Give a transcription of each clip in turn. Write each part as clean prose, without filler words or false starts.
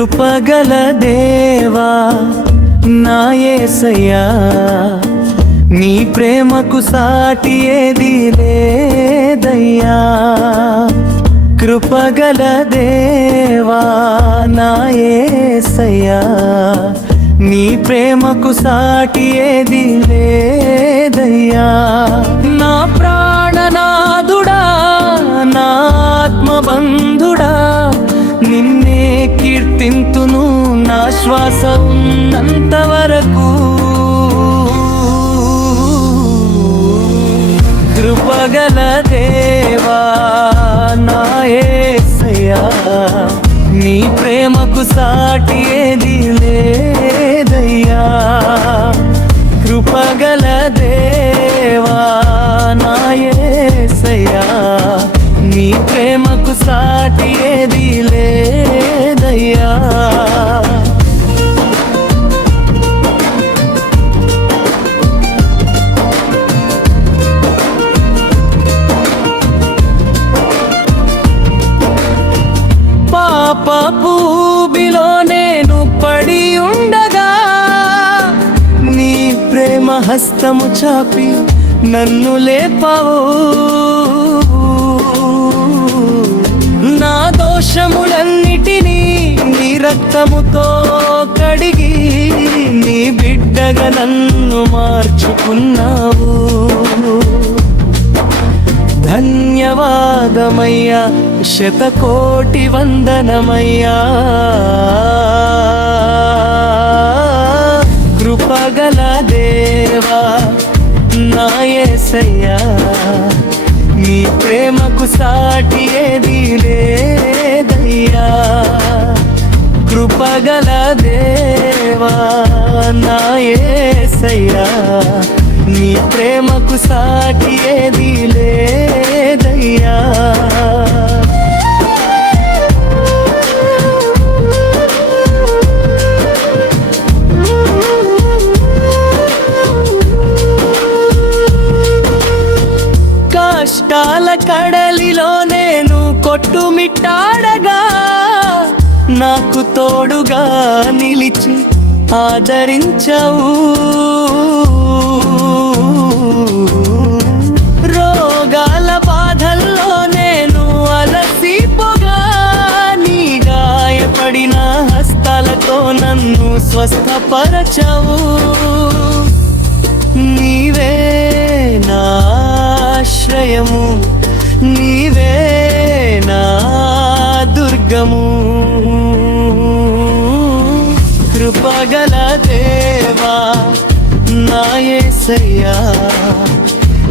కృపగల దేవా నా యేసయ్యా, నీ ప్రేమకు సాటి ఏది లేదయ్యా. కృపగల దేవా నా యేసయ్యా, నీ ప్రేమకు సాటి ఏది లేదయ్యా. నా ప్రాణనాథుడా, నా ఆత్మబంధుడా, నిన్నే కీర్తింతును నా శ్వాస ఉన్నంత వరకు. కృపగల దేవా నా యేసయ్యా, నీ ప్రేమకు సాటి ఏది లేదయ్యా. కృపగల దేవా నా యేసయ్యా, నీ ప్రేమకు సాటి ఏది లేదయ్యా. పాపపు ఊబిలో నేను పడి ఉండగా నీ ప్రేమ హస్తము చాపి నన్ను లేపావు. నా దోషములన్నిటినీ నీ రక్తముతో కడిగి నీ బిడ్డగా నన్ను మార్చుకున్నావు. ధన్యవాదమయ్యా, శతకోటి వందనమయ్యా. కృపగల దేవా నా యేసయ్యా, నీ ప్రేమకు సాటి ఏది లేదయ్యా. కృపగల దేవా నా యేసయ్యా, నీ ప్రేమకు సాటి ఏది లేదయ్యా. కష్టాల కడలిలో నేను కొట్టుమిట్టాడగా నాకు తోడుగా నిలిచి ఆదరించావు. రోగాల బాధల్లో నేను అలసిపోగా నీ గాయపడిన హస్తాలతో నన్ను స్వస్థపరచావు. నీవే నా ఆశ్రయము, నీవే నా దుర్గము. కృపగల దేవా నా యేసయ్యా,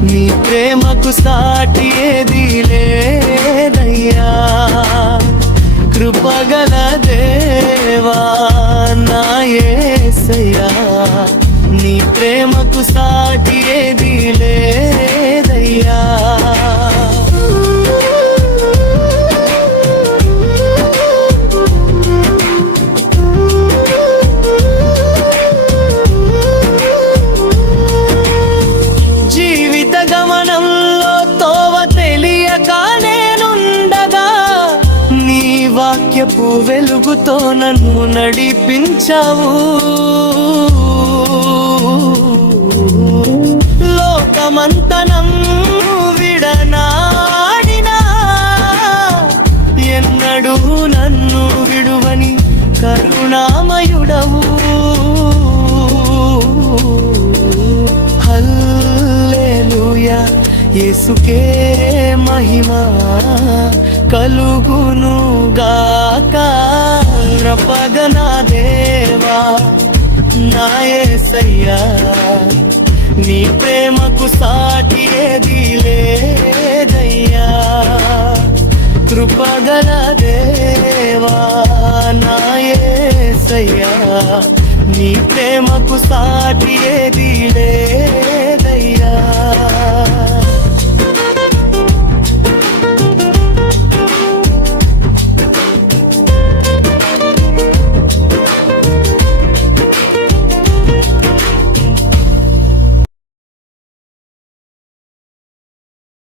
నీ ప్రేమకు సాటి ఏది లేదయ్యా. కృపగల దేవా నా యేసయ్యా, నీ ప్రేమకు సాటి ఏది లేదయ్యా. జీవిత గమనంలో తోవ తెలియక నేనుండగా నీ వాక్యపు వెలుగుతో నన్ను నడిపించావు. లోకమంతనం విడనాడినా ఎన్నడూ నన్ను విడువని కరుణామయుడవు. హల్లెలూయా, యేసుకే మహిమ కలుగును గాక. కృపగల దేవా నా యేసయ్యా, నీ ప్రేమకు సాటి ఏది లేదయ్యా. కృపగల దేవా నా యేసయ్యా, నీ ప్రేమకు సాటి ఏది లేదయ్యా.